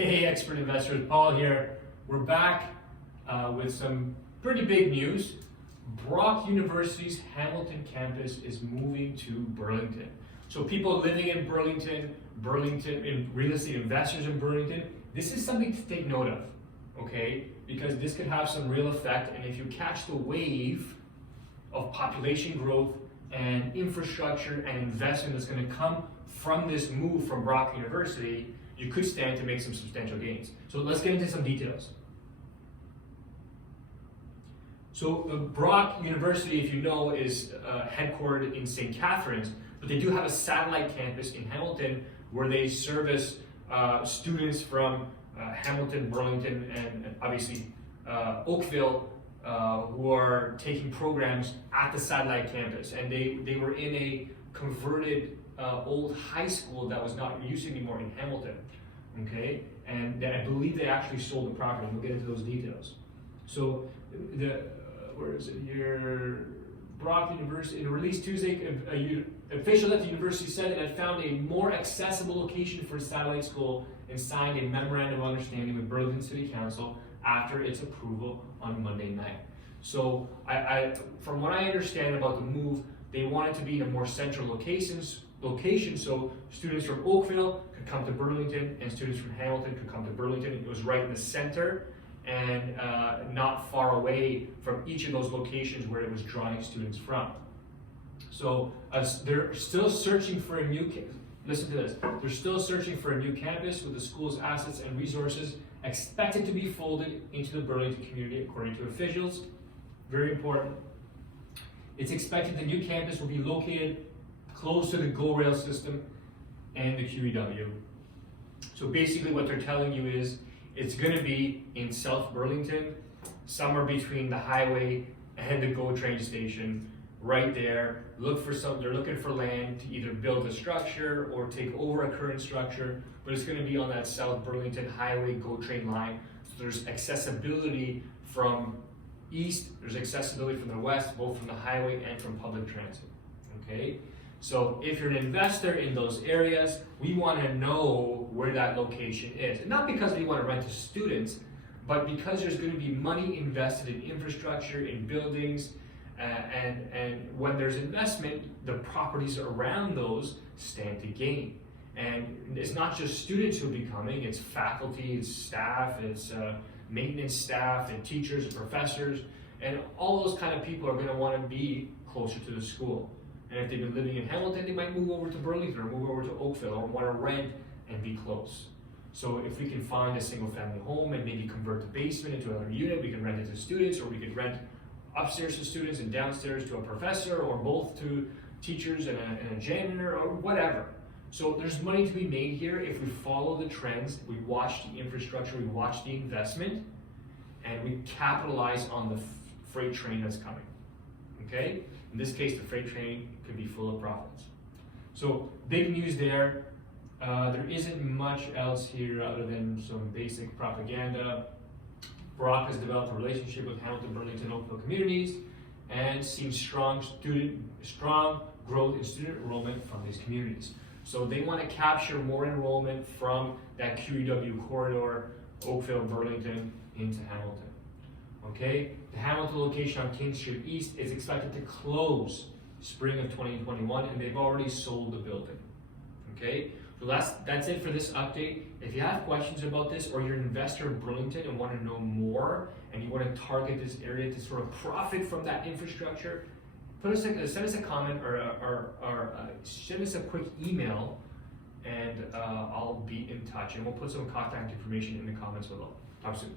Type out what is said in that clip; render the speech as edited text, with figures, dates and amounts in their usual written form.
Hey, expert investors, Paul here. We're back with some pretty big news. Brock University's Hamilton campus is moving to Burlington. So people living in Burlington, and real estate investors in Burlington, this is something to take note of, okay? Because this could have some real effect, and if you catch the wave of population growth and infrastructure and investment that's going to come from this move from Brock University, you could stand to make some substantial gains. So let's get into some details. So Brock University, if you know, is headquartered in St. Catharines, but they do have a satellite campus in Hamilton where they service students from Hamilton, Burlington, and obviously Oakville, who are taking programs at the satellite campus. And they were in a converted old high school that was not in use anymore in Hamilton, okay? And I believe they actually sold the property. We'll get into those details. So where is it here? Brock University, in a release Tuesday, official at the university said it had found a more accessible location for a satellite school and signed a memorandum of understanding with Burlington City Council after its approval on Monday night. So from what I understand about the move, they wanted to be in a more central location so students from Oakville could come to Burlington and students from Hamilton could come to Burlington. It was right in the center and not far away from each of those locations where it was drawing students from. So they're still searching for a new, listen to this, they're still searching for a new campus with the school's assets and resources expected to be folded into the Burlington community according to officials. Very important. It's expected the new campus will be located close to the GO rail system and the QEW. So basically what they're telling you is it's going to be in South Burlington, somewhere between the highway and the GO train station, right there. They're looking for land to either build a structure or take over a current structure, but it's going to be on that South Burlington highway GO train line. So there's accessibility from east, there's accessibility from the west, both from the highway and from public transit, okay? So if you're an investor in those areas, we want to know where that location is. And not because we want to rent to students, but because there's going to be money invested in infrastructure, in buildings, and when there's investment, the properties around those stand to gain. And it's not just students who will be coming, it's faculty, it's staff, it's maintenance staff, and teachers and professors, and all those kind of people are going to want to be closer to the school. And if they've been living in Hamilton, they might move over to Burlington or move over to Oakville or want to rent and be close. So if we can find a single family home and maybe convert the basement into another unit, we can rent it to students, or we could rent upstairs to students and downstairs to a professor, or both to teachers and a janitor, or whatever. So there's money to be made here if we follow the trends, we watch the infrastructure, we watch the investment, and we capitalize on the freight train that's coming, okay? In this case, the freight train could be full of profits. So big news there. There isn't much else here other than some basic propaganda. Brock has developed a relationship with Hamilton, Burlington, Oakville communities and seen strong growth in student enrollment from these communities. So they want to capture more enrollment from that QEW corridor, Oakville, Burlington, into Hamilton. Okay, the Hamilton location on King Street East is expected to close spring of 2021, and they've already sold the building. Okay, so that's it for this update. If you have questions about this, or you're an investor in Burlington and want to know more, and you want to target this area to sort of profit from that infrastructure, send us a comment or send us a quick email, and I'll be in touch, and we'll put some contact information in the comments below. Talk soon.